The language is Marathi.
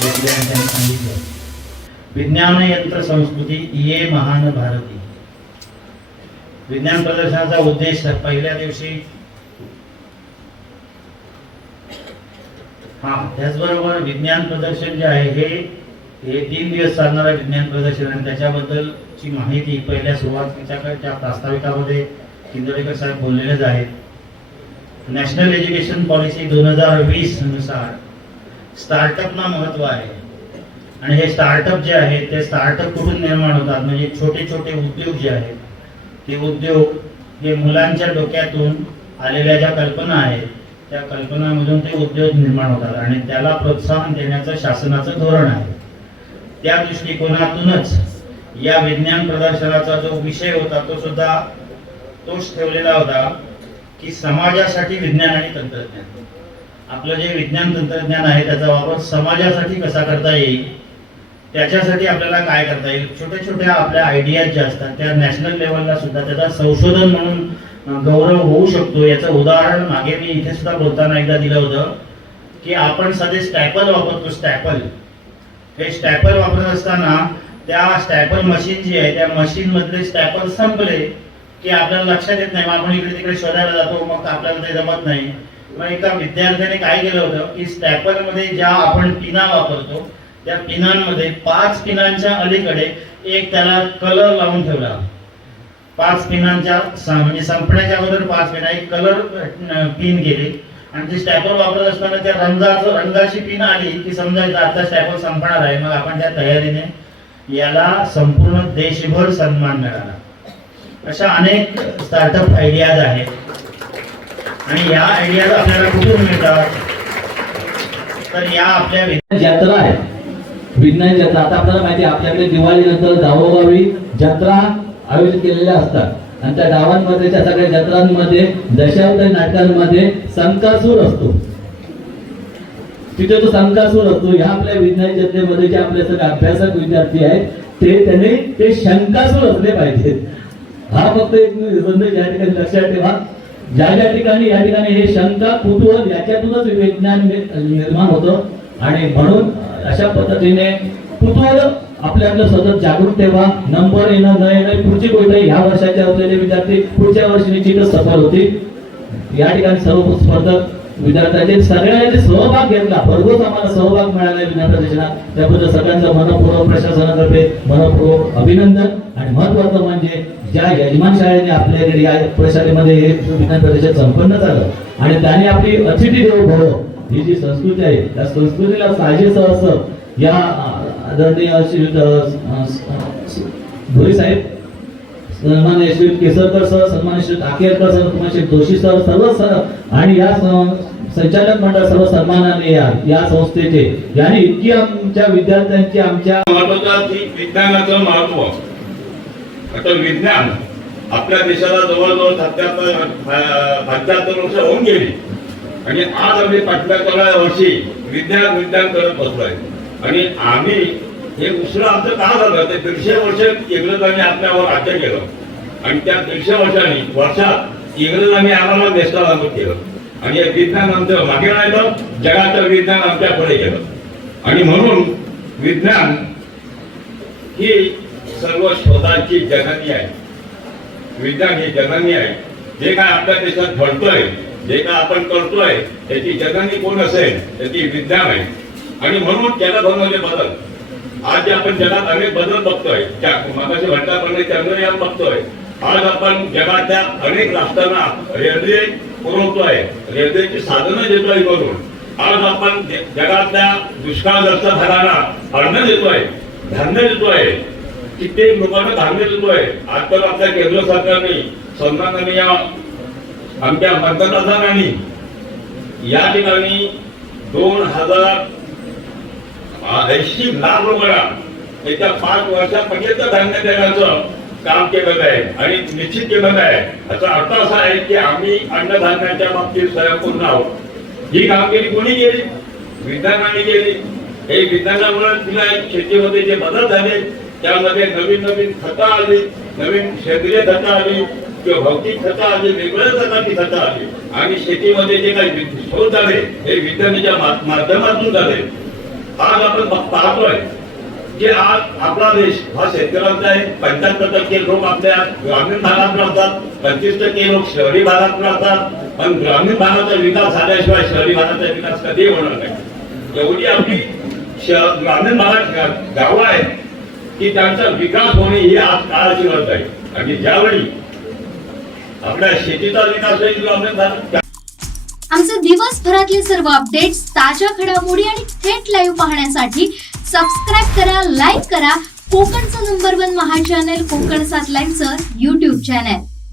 त्यांनी सांगितलं, विज्ञान यंत्र संस्कृती ये महान भारती. विज्ञान प्रदर्शनाचा उद्देश पहिल्या दिवशी त्याचबरोबर विज्ञान प्रदर्शन जे आहे हे 3 दिवस चालणारं विज्ञान प्रदर्शन आणि त्याच्याबद्दलची माहिती पहिल्या सुरुवातीच्या प्रास्ताविकामध्ये किंजळेकर साहेब बोललेलेच आहेत. नॅशनल एज्युकेशन पॉलिसी 2020 नुसार स्टार्टअपना महत्व आहे आणि हे स्टार्टअप जे आहे ते स्टार्टअप कुठून निर्माण होतात, म्हणजे छोटे छोटे उद्योग जे आहेत ते उद्योग हे मुलांच्या डोक्यातून आलेल्या ज्या कल्पना आहेत त्या कल्पनामधून ते उद्योग निर्माण होतात आणि त्याला प्रोत्साहन देण्याचं शासनाचं धोरण आहे. त्या दृष्टिकोनातूनच या विज्ञान प्रदर्शनाचा जो विषय होता तो सुद्धा तोच ठेवलेला होता की समाजासाठी विज्ञान आणि तंत्रज्ञान. आपलं जे विज्ञान तंत्रज्ञान आहे त्याचा वापर समाजासाठी कसा करता येईल, त्याच्यासाठी आपल्याला काय करता येईल. छोट्या छोट्या आपल्या आयडियाज ज्या असतात त्या नॅशनल लेवलला सुद्धा त्याचा संशोधन म्हणून गौरव होऊ शकतो. याचं उदाहरण मागे मी इथे सुद्धा बोलताना एकदा दिलं होतं की आपण सध्या स्टॅपल वापरतो. हे स्टॅपल वापरत असताना त्या स्टॅपल मशीन जी आहे त्या मशीन मधले स्टॅपल संपले की आपल्याला लक्षात येत नाही, मग आपण इकडे तिकडे शोधायला जातो, मग आपल्याला ते जमत नाही. मग एका विद्यार्थ्याने काय केलं होतं की स्टॅपल मध्ये ज्या आपण पिना वापरतो त्या पिनांमध्ये 5 पिनांच्या अलीकडे एक त्याला कलर लावून ठेवला. 5 पिनांच्या म्हणजे संपण्याच्या अगोदर 5 पिना एक कलर पिन गेली आणि ते स्टॅपल वापरत असताना त्या रंगाची पिन आली की समजायचं आता स्टॅपल संपणार आहे. मग आपण त्या तयारीने याला संपूर्ण देशभर सन्मान मिळाला. अशा अनेक स्टार्टअप आयडियाज आहेत आणि या आयडियाज आपल्याला कुठून मिळतात तर या आपल्या जत्रा आहे, विज्ञान जत्रा. आता आपल्याला माहिती आहे आपल्याकडे दिवाळीनंतर गावोगावी जत्रा आयोजित केलेल्या असतात आणि त्या गावांमध्ये त्या सगळ्या जत्रांमध्ये दशावतारी नाटकांमध्ये संकासूर असतो. तिथे तो संकासूर असतो. ह्या आपल्या विज्ञान जत्रेमध्ये जे आपले सगळे अभ्यासक विद्यार्थी आहेत त्यांनी ते शंकासूर असले पाहिजेत. हा फक्त एक संदेश या ठिकाणी लक्षात ठेवा. ज्या ठिकाणी या ठिकाणी हे शंका कुतूहल याच्यातूनच विज्ञान निर्माण होतं आणि म्हणून अशा पद्धतीने कुतूहल आपल्या सतत जागृत ठेवा. नंबर येणं न येणं पुढची गोष्ट. ह्या वर्षाचे असलेले विद्यार्थी पुढच्या वर्षी निश्चितच सफल होतील. या ठिकाणी सर्व स्पर्धक विद्यार्थ्यांचे सगळ्यांचे सहभाग घेतला, भरघोस आम्हाला सहभाग मिळाला विज्ञान प्रदर्शनात. त्याबद्दल सगळ्यांचं मनपूर्वक प्रशासनातर्फे मनपूर्वक अभिनंदन. आणि महत्वाचं म्हणजे ज्या यजमान शाळेने आपल्याकडे या प्रशालेमध्ये हे विज्ञान प्रदर्शन संपन्न झालं आणि त्याने आपली अतिथी देवो भव ही जी संस्कृती आहे त्या संस्कृतीला साजेसं असं या आदरणीय भोरी साहेब, सन्माननीय श्री केसरकर सर, सन्माननीय श्री टाकेरकर सर, सन्माननीय श्री जोशी सर, सर्व सर आणि या संचालक मंडळ सर्व सन्मानाने या संस्थेचे यांनी इतकी आमच्या विद्यार्थ्यांची आमच्या विज्ञानाचं महत्व. आता विज्ञान आपल्या देशाला जवळजवळ 77 वर्ष होऊन गेली आणि आज आम्ही 75व्या वर्षी विज्ञान करत बसलोय. आणि आम्ही हे उसळं आमचं का झालं ते 150 वर्ष इंग्रजांनी आपल्यावर राज्य केलं आणि त्या 150 वर्षात इंग्रजांनी आम्हाला नेस्तानाबूत केलं आणि हे विज्ञान आमचं मागे राहिलं. जगाचं विज्ञान आमच्याकडे गेलं आणि म्हणून विज्ञान ही सर्व शोधांची जननी आहे. विज्ञान ही जननी आहे. जे काय आपल्या देशात घडतोय, जे काय आपण करतोय त्याची जननी कोण असेल त्याची विज्ञान आहे. आणि म्हणून जगभरामध्ये बदल आज आपण जगात अनेक बदल बघतोय. मागाशी भट्टाप्रमाणे चंद्रयान बघतोय. आज आपण जगाच्या अनेक राष्ट्रांना रेल्वे पुरवतोय, रेल्वेची साधनं देतोय करून. आज आपण जगातल्या दुष्काळग्रस्त भागांना अन्न देतोय, धान्य देतोय, कित्येक लोकांना धान्य देतोय. आजकाल आपल्या केंद्र सरकारने सन्माननीय आमच्या पंतप्रधानांनी या ठिकाणी 2080 लाख लोकांना येत्या 5 वर्षापर्यंत धान्य देण्याचं काम केलेलं आहे आणि निश्चित केलेलं आहे. याचा अर्थ असा आहे की आम्ही अन्नधान्याच्या बाबतीत स्वयंपूर्ण आहोत. ही कामगिरी कोणी केली? विज्ञानाने केली. हे विज्ञानामुळे तिला शेतीमध्ये जे बदल झाले त्यामध्ये नवीन खतं आली, नवीन सेंद्रिय खतं आली किंवा भौतिक खतं आली, वेगवेगळ्या प्रकारची खतं आली आणि शेतीमध्ये जे काही शोध झाले हे विज्ञानाच्या माध्यमातून झाले. आज आपण पाहतोय की आज आपला देश हा शेतकऱ्यांचा आहे. 75% लोक आपल्या ग्रामीण भागात राहतात, 25% लोक शहरी भागात राहतात. पण ग्रामीण भागाचा विकास झाल्याशिवाय शहरी भागाचा विकास कधी होणार नाही. एवढी आपली ग्रामीण भागात गावं आहेत की त्यांचा विकास होणे ही आज काळाची गरज आहे. आणि ज्यावेळी आपल्या शेतीचा विकास होईल ग्रामीण भागात. आमचे दिवसभरातले सर्व अपडेट्स, ताज्या घडामोडी आणि थेट लाईव्ह पाहण्यासाठी सबस्क्राईब करा, लाईक करा कोकणचं नंबर 1 महा चॅनल कोकण 7 लाईनचं YouTube चॅनल.